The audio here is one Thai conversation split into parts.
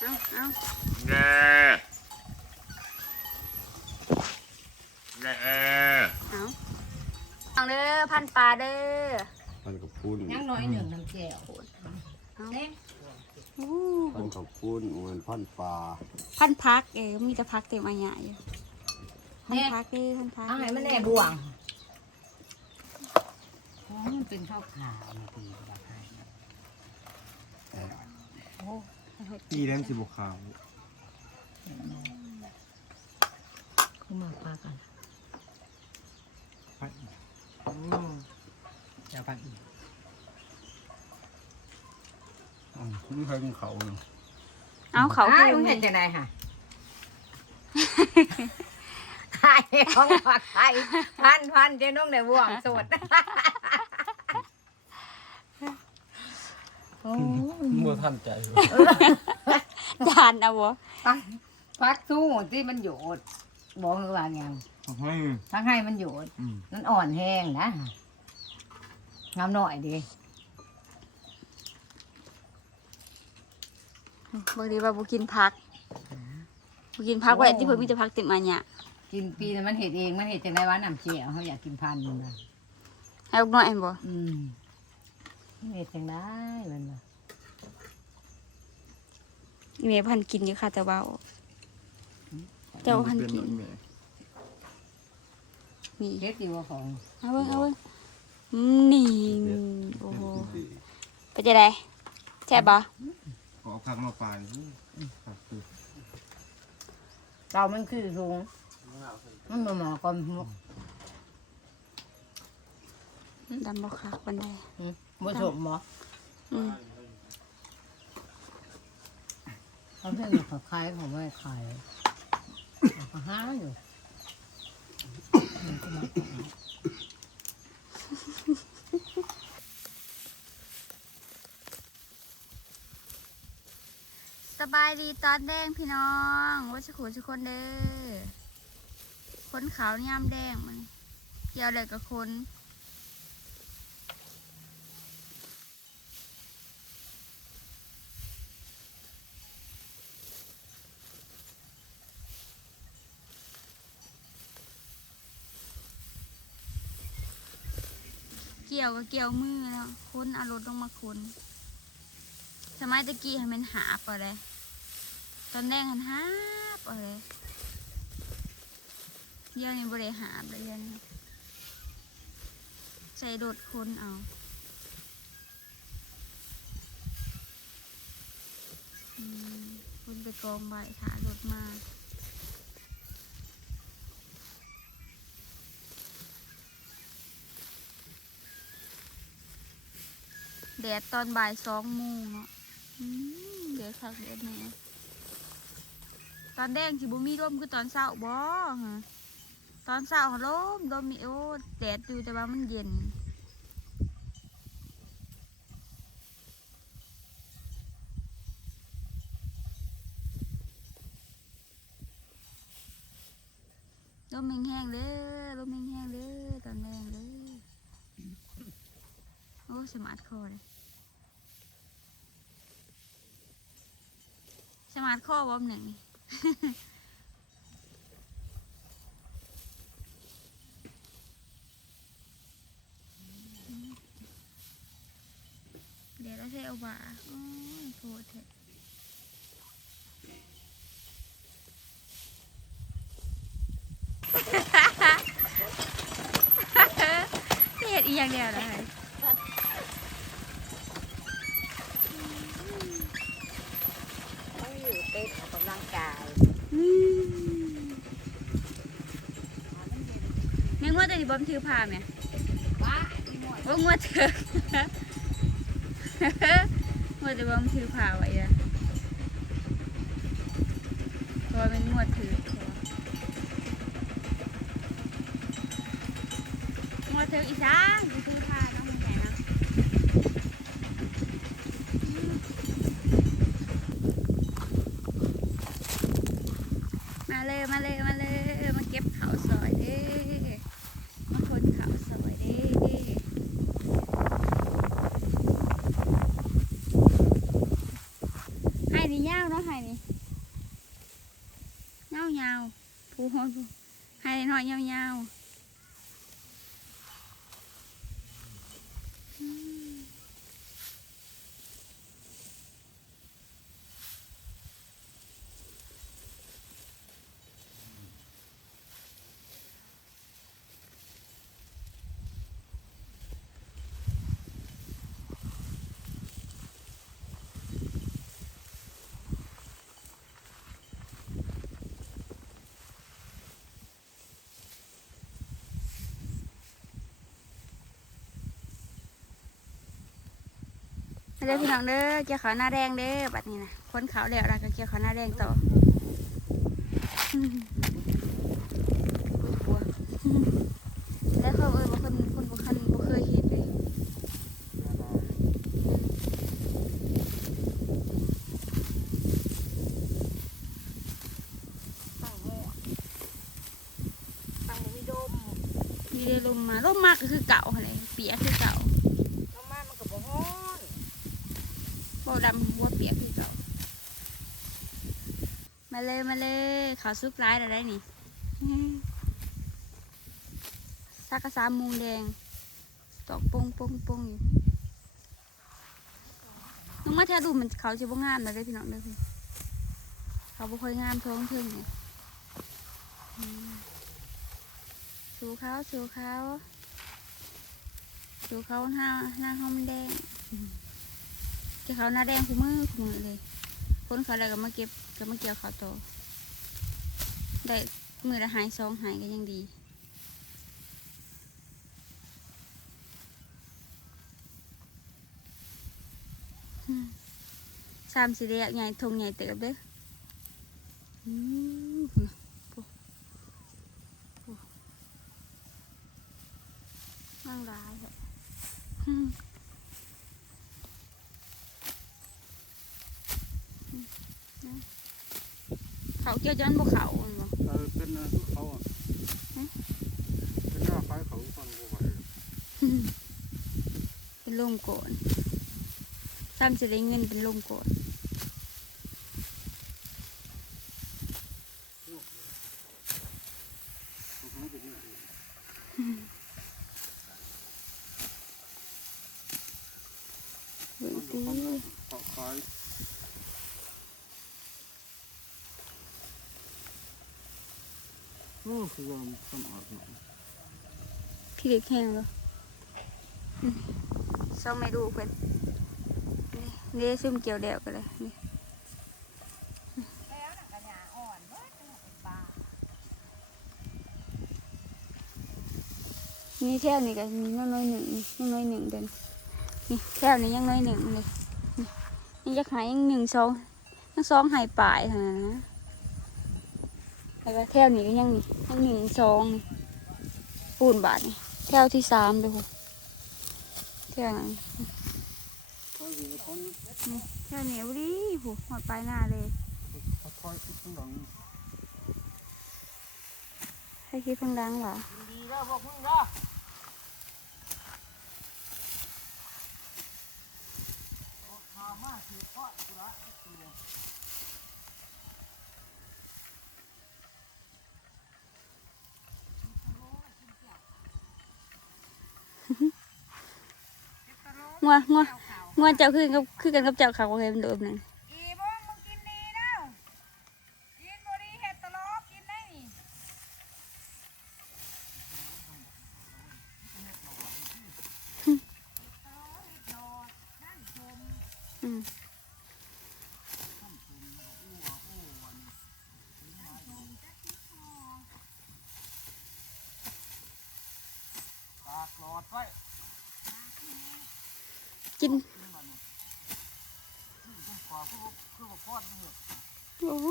เอาเอาแน่แน่เอาเอาเด้อพันปลาเด้อพันกับปุ้นยังน้อยหนึ่งน้ำแก้วเอาเด้ยพันกับปุ้นเหมือนพันปลาพันพักเออมีแต่พักเต็มอันใหญ่อยู่พันพักเด้อพันพักเอาให้มันแน่บ่วงมันเป็นข้าวขาวมาตีแบบให้โอ้ ปีแล้วมันสิบขาวขึ้นมาปลากันไปโอ้จะไปอีกอืมไม่เคยกินเขาเลยเอาเขาอ้าคืยอมึงนี่เห็นจะไหนฮะขายของฝากขายพันพันเจ้าน้องในบ่วงสดโอ้ยมัวท่านใจ จานเอาบ่พักพักสู้ที่มันโยดบอกเลยว่าไงให้พักให้มันโยดอืมมันอ่อนแห้งนะงามหน่อยดิบางทีว่าบุกินพักบุกินพักไว้ที่เพิ่นมีแต่พักเต็มอันเนี่ยกินปีนั้นมันเห็ดเองมันเห็ดจากไหนวะน้ำเจียวเขาอยากกินพันธุ์มันนะให้ลูกน้อยเห็นบ่อืมมันเห็ดจากไหนมันน่ะ อีเมพันกินอยู่ค่ะ แต่ว่าเจ้าพันกินนี่เห็ดอยู่ว่าของเอาเบิ่งเอาเบิ่งอืมนี่โอ้โหเป็นจังไดแซ่บบ่ขอพักมาปานครับคือเรามันคือสูงมันมาหมอความมุกดำบ่คักปานใดผสมหมออืม เขาเพิ่งเขาขายเขาไม่ขายเขาห้าอยู่สบายดีตอนแดงพี่น้องว่าสักคนสักคนเด้อคนขาวยามแดงมันเกี่ยวอะไรกับคน ยวก็เกี่ยวมือแล้วคุ้นเอารถลงมาคุ้นสมัยตะกี้ให้มันหาบเอเลยตอนแรกหันหาบเอเลยเดี๋ยวนี้บริหาบเลยนใส่รถคุ้นเอาคุ้นไปกองใบถารถมา แดดตอนบ่ายสองโมงเนาะเดี๋ยวคักเดี๋ยวแน่ตอนแดงสิบุมีร่มคือตอนเช้าบ่ตอนเช้าลมลมมีโอ้แดดอยู่แต่ว่ามันเย็นลมแห้งๆเด้อลมแห้งๆเด้อตอนแดงเด้อ โอ้ สมาร์ทคอเลยสมาร์ทคอบอมหนึ่งนี่เดี๋ยวเราใช้เอาบาโอ้ยโคตรเถอะเห็ดอีกอย่างเดียวเลย เขาอยู่เต้นออกกำลังกาย แม่งว่าแต่นี่ บอมถือผ้าไหมว้าว่างวดเถอะว่าแต่บอมถือผ้าไว้อะเพราะว่าเป็นงวดถือของวดถืออีสานไปถือผ้าน้องแก่นะมาเลยมาเลยมาเลยมาเก็บเขาวซอยเด้มาคนเขาวซอยเด้ให้นี่ยาวาวๆเนาะให้นี่ยาวๆผู้คนผู้ ให้น้อยยาวๆ ด้อพี่น้องเด้อเกี่ยวขาวหน้าแดงเด้อบัดนี้นะคนขาวแล้วเราก็เกี่ยวขาวหน้าแดงต่ออืมกลัวแล้วเขาเอิญว่าคนคนบุคันบุเคยเห็นเลยมีได้ลมมาลมมากก็คือเก่าอะไรเปียกคือเก่า น้ำมันมันก็บ่ฮ้อน โบดำหัวเปียกคือเก่า มาเลยมาเลยขาซุกร้ายอะไรนี่อืมสักกะสามมูงแดง ตอกปงปงปงอยู่น้องมาแท้ดูมันเขาจะบ่งามเลยเด้พี่น้องเด้อพี่เขาบ่ค่อยงามท้องเพิ่งเนี่ยสูเขาสูเขาสูเขาหน้าหน้าเขามันแดงจะเขาหน้าแดงคู่มือคู่มือเลย คนเขาแล้วก็มาเก็บก็มาเกี่ยวเขาวโตอได้มือละหายสองหายก็ยังดีอืมสามสีแดงใหญ่ทงใหญ่เติบเด้ออืมพุ่นน่ะปุ๊ปุ๊นั่งร้ายเหรอ เขาเกี่ยวจนบ่เขาอันบ่เออเป็นเขาอะเป็นหน้าคล้ายเขาฟังกูไปเป็นลมโกนซ้ำสิได้เงินเป็นลมโกนเบิ่งติ เขาคล้ายโอ้คือว่ามันสะอาดเนาะพี่เด็กแห้งแล้วซ่อมไม่ดูเพิ่นนี่นี่ซุ่มเกี่ยวแดวกันเลยนี่นี่แถวนี้ก็มีน้อยหนึ่งนี่น้อยหนึ่งเดินนี่แถวนี้ยังน้อยหนึ่งเลยนี่นี่จะหายยังหนึ่งสองยังสองหายปลายเท่านั้นนะ แล้วก็แถวนี้ก็ยังนี่ยังหนึ่งสองนี่ปูนบาทนี่แถวที่สามเลยคุณแถวนั้นคล้ายคือคนแถวนี้วดิผู้หมดปลายหน้าเลยเขาคล้ายคือข้างหลังให้คิดเพิ่งดังเหรอดีเด้อพวกมึงเด้อ งัวงัวงัวเจ้าคือกับคือกันกับเจ้าเขาเคยเป็นโดมนั่นอีบ่มึงกินดีเด้อกินบ่ดีเฮ็ดตลอดกินได้นี่อืมปากหลอดไว้ กินกว่าคือคือบ่พอดมันเหอะโอ้โห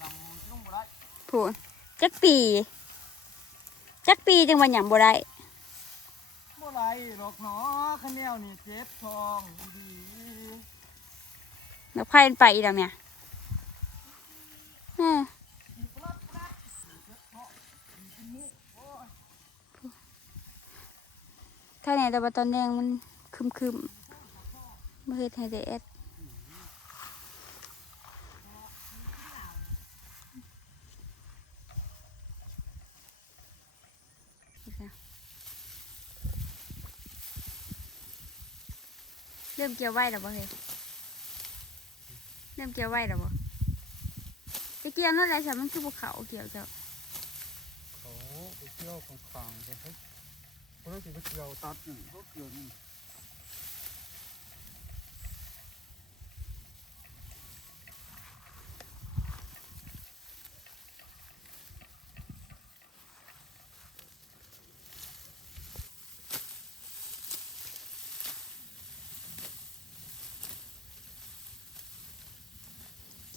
นำลงบ่ได้ผูนจักปีจักปีจังวันหยังบ่ได้บ่ไหลหรอกเนาะคะแนวนี่เจ็บท้องดีแล้วไพ่มันไปอีกแล้วเนี่ยอ่าถ้าไหนแต่ว่าตอนแดงมันคึมคึมๆ มาเฮ็ดให้แดดเริ่มเกี่ยวไว้แล้วบ่เฮ้ยเริ่มเกี่ยวไว้แล้วบ่จะเกี่ยวนั่นแหละใช่มันคือภูเขาเกี่ยวเจ้าเขาเกี่ยวของขางใช่ไหมเพราะเราจะไปเกี่ยวตัดหนึ่งเขาเกี่ยวหนึ่ง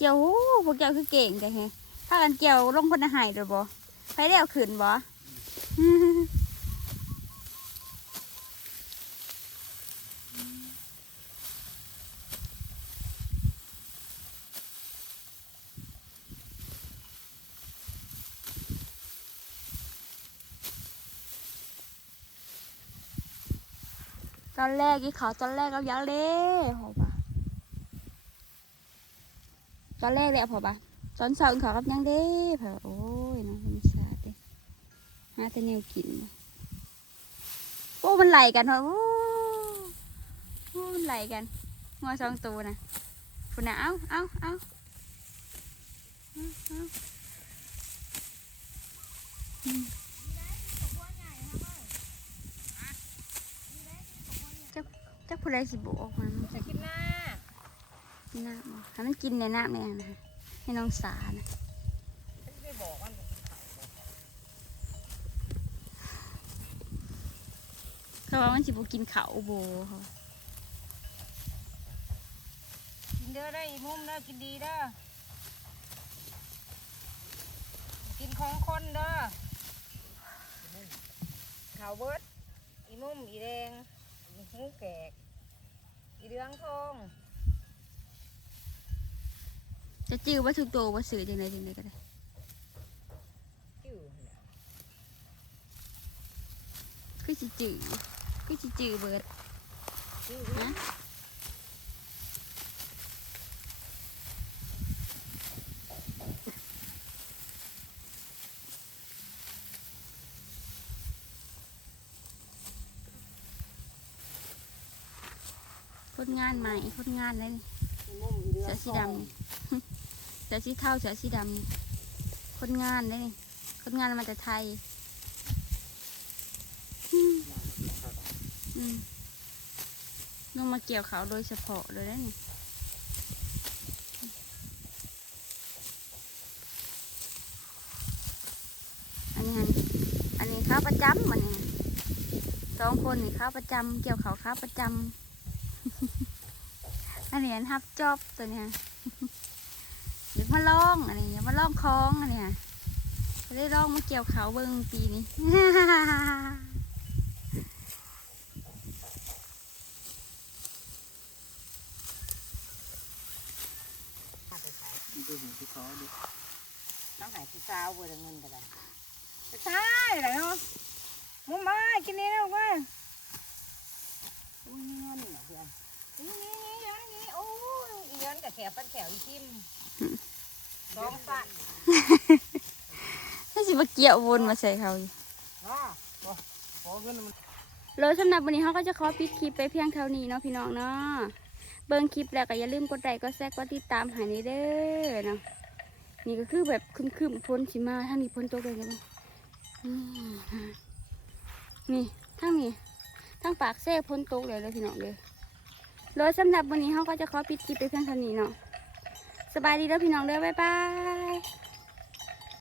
กี่ยวโอ้พวกเกี่ยวคือเก่งกันเฮ้ถ้ากันเกี่ยวลงคนหายเด้อบ่ไปได้เอาขึ้นบ่ตอนแรกกี่เขาตอนแรกเรายาเล่พอปะ ตอนแรกเลยอะพอปะตอนเช้าเขากับยังเด้เผอโอ้ยน้องธรรมชาติเด้หาแต่แนวกินโอ้มันไหลกันเหรอโอ้โอ้มันไหลกันงัวสองตัวนะฝุ่นนะเอาเอาเอาเอาเอาจักจักผู้ใดสิบออกมาจะกินหน้า กินน้ำบ่ให้มันกินในน้ำเนี่ยนะให้น้องสานะไม่บอกว่าเขาว่ามันสิบกินเขาโบเขากินเด้อได้อีมุมเด้อกินดีเด้อกินของคนเด้อขาวเบิดอีมุมอีแดงอีหูแกกอีเหลืองทอง จะจื้อว่าทุกตัวว่าสื่อจังไดจังไดก็ได้จื้อคือสิจื้อคือสิจื้อเบิดนะคนงานใหม่คนงานเลยนี่อีมุมอีเหลืองเสือสีดำ สือสีเทาเสือสีดำคนงานเลยนี่คนงานมาจากไทยลงมาเกี่ยวเขาโดยเฉพาะเลยนะนี่อันนี้อันนี้ข้าวประจำมันนี่สองคนนี่ข้าวประจำเกี่ยวเขาข้าวประจำอันนี้อันฮับจอบตัวเนี้ย มาลองอันนี้อย่ามาลองคล้องอันเนี้ยจะได้ลองมาเกี่ยวเขาเบิ้งปีนี้มันไปเห็นที่เขาดิต้องหายผู้สาวเบอร์เงินก็ได้ใช่ไรเนาะมุมมากินนี่นะว่าอุ้ยเงินเหรอเพื่อนนี่นี่นี่อย่างนี้โอ้ยอีเงินกับแขวปันแขวอีทิม สองสัตว์ถ้าสิมาเกี่ยววนมาใส่เขาอยู่อ่าขอเงินมันโลสำหรับวันนี้เขาก็จะขอปิดคลิปไปเพียงเท่านี้เนาะพี่น้องเนาะเบิ่งคลิปแล้วก็อย่าลืมกดไลค์กดแชร์กดติดตามใหายนี่เด้อเนาะนี่ก็คือแบบคึมๆพ้นสิมาทั้งนี้พ้นตกเลยนะบ้างนี่ทั้งนี้ทั้งปากเซ่พ้นตกเลยเลยพี่น้องเลยโดยสำหรับวันนี้เขาก็จะขอปิดคลิปไปเพียงเท่านี้เนาะ สบายดีแล้วพี่น้องเด้อบ๊ายบาย